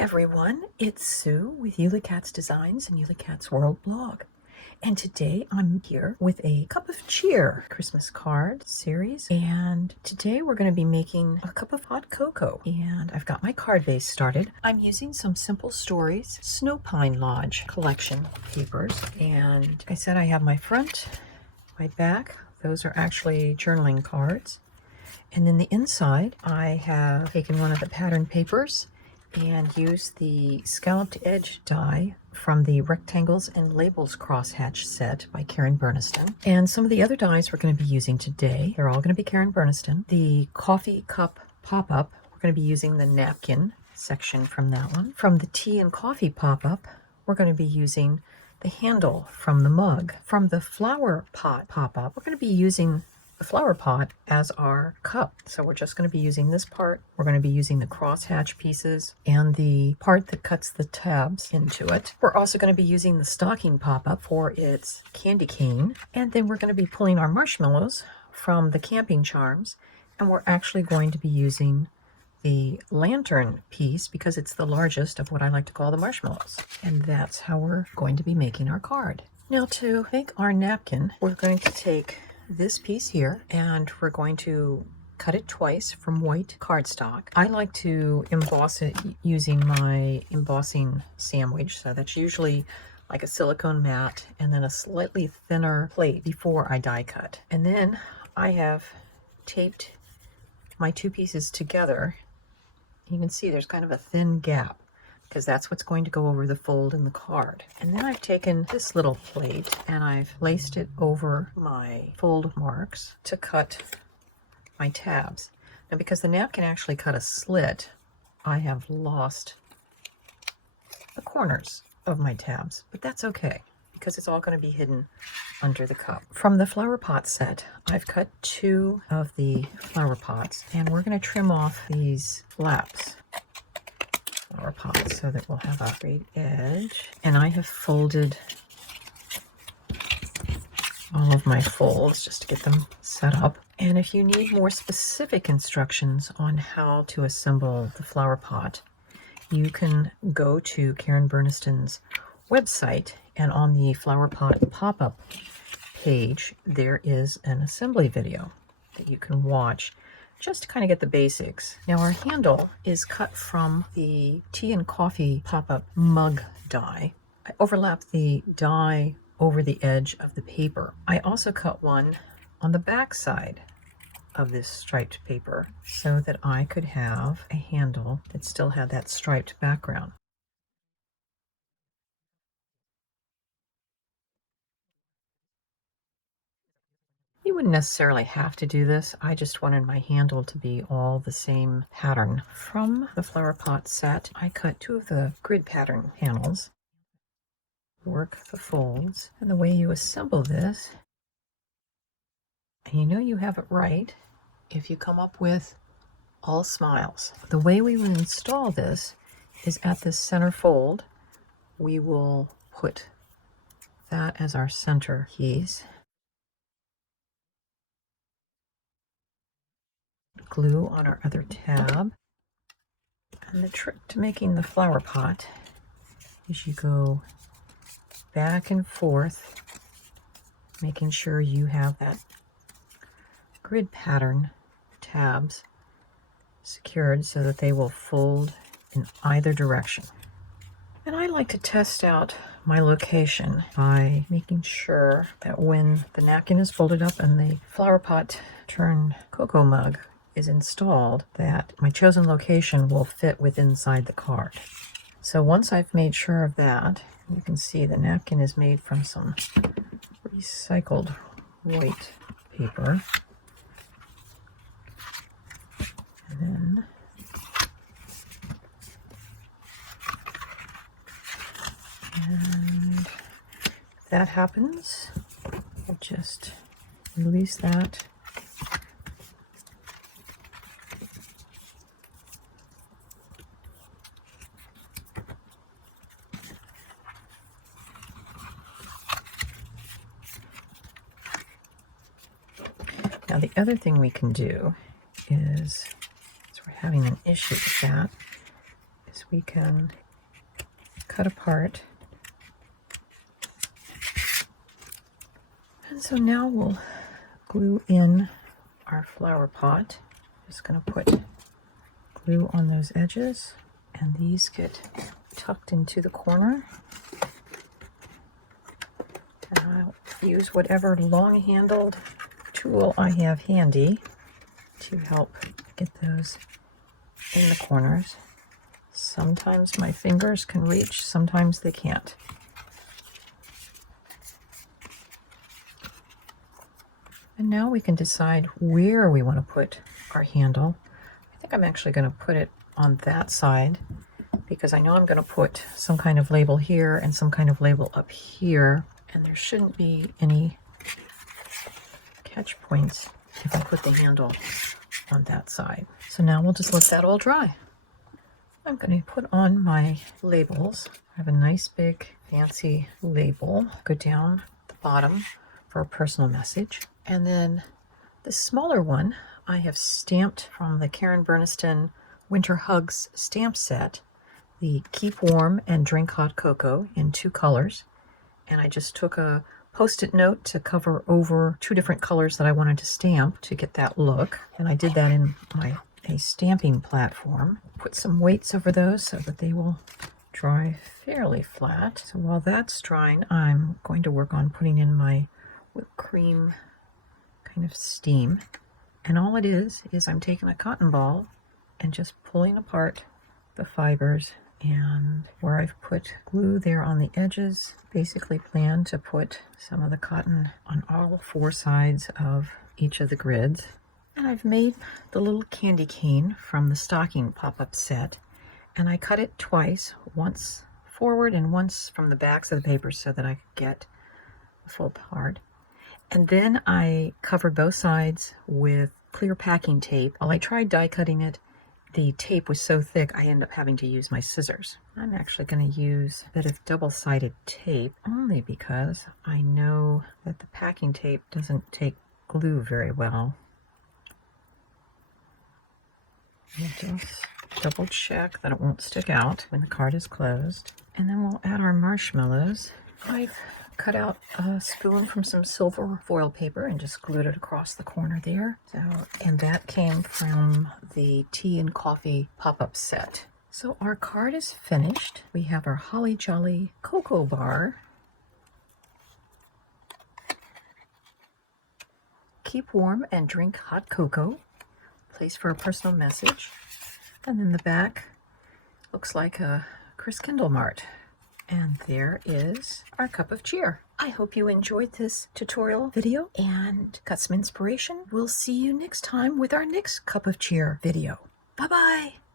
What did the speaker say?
everyone, it's Sue with Ully Cat's Designs and Ully Cat's World blog. And today I'm here with a Cup of Cheer Christmas card series. And today we're going to be making a cup of hot cocoa. And I've got my card base started. I'm using some Simple Stories Snow Pine Lodge collection papers. And like I said, I have my front, my back. Those are actually journaling cards. And then the inside, I have taken one of the pattern papers and use the scalloped edge die from the Rectangles and Labels crosshatch set by Burniston. And some of the other dies we're going to be using today, they're all going to be Burniston. The coffee cup pop-up, we're going to be using the napkin section from that one. From the tea and coffee pop-up, we're going to be using the handle from the mug. From the flower pot pop-up, we're going to be using the flower pot as our cup. So we're just going to be using this part. We're going to be using the crosshatch pieces and the part that cuts the tabs into it. We're also going to be using the stocking pop-up for its candy cane. And then we're going to be pulling our marshmallows from the camping charms. And we're actually going to be using the lantern piece because it's the largest of what I like to call the marshmallows. And that's how we're going to be making our card. Now to make our napkin, we're going to take this piece here and we're going to cut it twice from white cardstock. I like to emboss it using my embossing sandwich, so that's usually like a silicone mat and then a slightly thinner plate before I die cut. And then I have taped my two pieces together. You can see there's kind of a thin gap because that's what's going to go over the fold in the card. And then I've taken this little plate and I've laced it over my fold marks to cut my tabs. Now because the napkin actually cut a slit, I have lost the corners of my tabs, but that's okay because it's all going to be hidden under the cup. From the flower pot set, I've cut two of the flower pots and we're going to trim off these flaps. Flower pot so that we'll have a straight edge. And I have folded all of my folds just to get them set up. And if you need more specific instructions on how to assemble the flower pot, you can go to Burniston's website, and on the flower pot pop-up page there is an assembly video that you can watch just to kind of get the basics. Now our handle is cut from the tea and coffee pop-up mug die. I overlapped the die over the edge of the paper. I also cut one on the back side of this striped paper so that I could have a handle that still had that striped background. You wouldn't necessarily have to do this. I just wanted my handle to be all the same pattern. From the flower pot set, I cut two of the grid pattern panels, work the folds, and the way you assemble this, and you know you have it right if you come up with all smiles. The way we will install this is at this center fold, we will put that as our center piece. Glue on our other tab. And the trick to making the flower pot is you go back and forth, making sure you have that grid pattern tabs secured so that they will fold in either direction. And I like to test out my location by making sure that when the napkin is folded up and the flower pot turned cocoa mug is installed, that my chosen location will fit within inside the card. So once I've made sure of that, you can see the napkin is made from some recycled white paper. And then if that happens, we'll just release that. Now the other thing we can do is, so we're having an issue with that, is we can cut apart. And so now we'll glue in our flower pot. Just going to put glue on those edges, and these get tucked into the corner. And I'll use whatever long-handled tool I have handy to help get those in the corners. Sometimes my fingers can reach, sometimes they can't. And now we can decide where we want to put our handle. I think I'm actually going to put it on that side because I know I'm going to put some kind of label here and some kind of label up here, and there shouldn't be any catch points if I put the handle on that side. So now we'll just let that all dry. I'm going to put on my labels. I have a nice big fancy label. Go down the bottom for a personal message. And then the smaller one I have stamped from the Burniston Winter Hugs stamp set, the Keep Warm and Drink Hot Cocoa in 2 colors. And I just took a Post-it note to cover over 2 different colors that I wanted to stamp to get that look. And I did that in a stamping platform. Put some weights over those so that they will dry fairly flat. So while that's drying, I'm going to work on putting in my whipped cream kind of steam. And all it is I'm taking a cotton ball and just pulling apart the fibers, and where I've put glue there on the edges, basically plan to put some of the cotton on all 4 sides of each of the grids. And I've made the little candy cane from the stocking pop-up set, and I cut it twice, once forward and once from the backs of the paper so that I could get the full part. And then I covered both sides with clear packing tape. While I tried die cutting it, the tape was so thick I ended up having to use my scissors. I'm actually going to use a bit of double-sided tape only because I know that the packing tape doesn't take glue very well. We'll just double check that it won't stick out when the card is closed. And then we'll add our marshmallows. I've cut out a spoon from some silver foil paper and just glued it across the corner there. And that came from the tea and coffee pop-up set. So our card is finished. We have our Holly Jolly cocoa bar. Keep warm and drink hot cocoa. Place for a personal message. And then the back looks like a Chris Kindle Mart. And there is our cup of cheer. I hope you enjoyed this tutorial video and got some inspiration. We'll see you next time with our next cup of cheer video. Bye-bye.